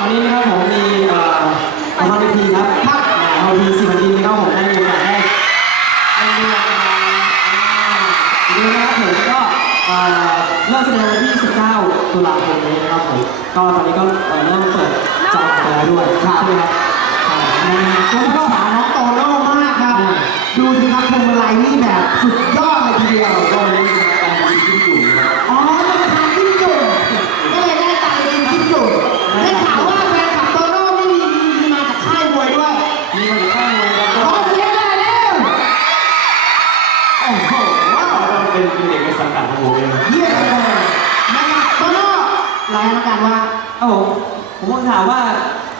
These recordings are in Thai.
วันนี้นะครับผมมีเอ่อละครเวทีครับครับเราทีสิบนาทีนะครับผมได้มีโอกาสได้ได้มีโอกาสมาอ่าดูนะครับผมก็เอ่อเริ่มแสดงวันที่ 19 ตุลาคมนี้นะครับผมก็ตอนนี้ก็เอ่อเริ่มเปิดจองกันแล้วด้วยใช่ไหมครับอ่าผมก็หาน้องโตโน่มากครับ ดูสิครับพวงมาลัยนี่แบบสุดยอดเลยทีเดียว ก็วันนี้มีการยิงจิ้งจุ่มครับ อ๋อจะมาทานจิ้มจุ่มก็เลยได้ตังค์ไปกินจิ้มจุ่มได้ข่าวว่าแฟนคลับโตโน่นี่มีมีมาจากค่ายมวยด้วย มีมาจากข้างเลยครับ ข ก็ อเสียงหน่อยเร็วโอ้โห เป็นเป็นเด็กในสังกัดของผมเองเยี่ยมเลยนะครับโตโน่รายงานการว่าเอ้าผมผมถามว่า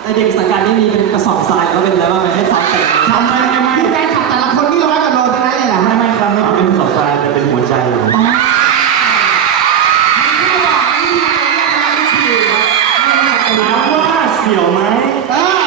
ในเด็กสังกัดนี่มีเป็นกระสอบทรายแล้วเป็นอะไรบ้างไหมให้ซ้อมเตะทำไมทำไมแฟนคลับแต่ละคนนี่ร้อยกว่าโลทั้งนั้นเลยเหรอไม่ไม่ครับไม่เป็นกระสอบทรายแต่เป็นหัวใจของผมถามว่าเสี่ยวไหมเออ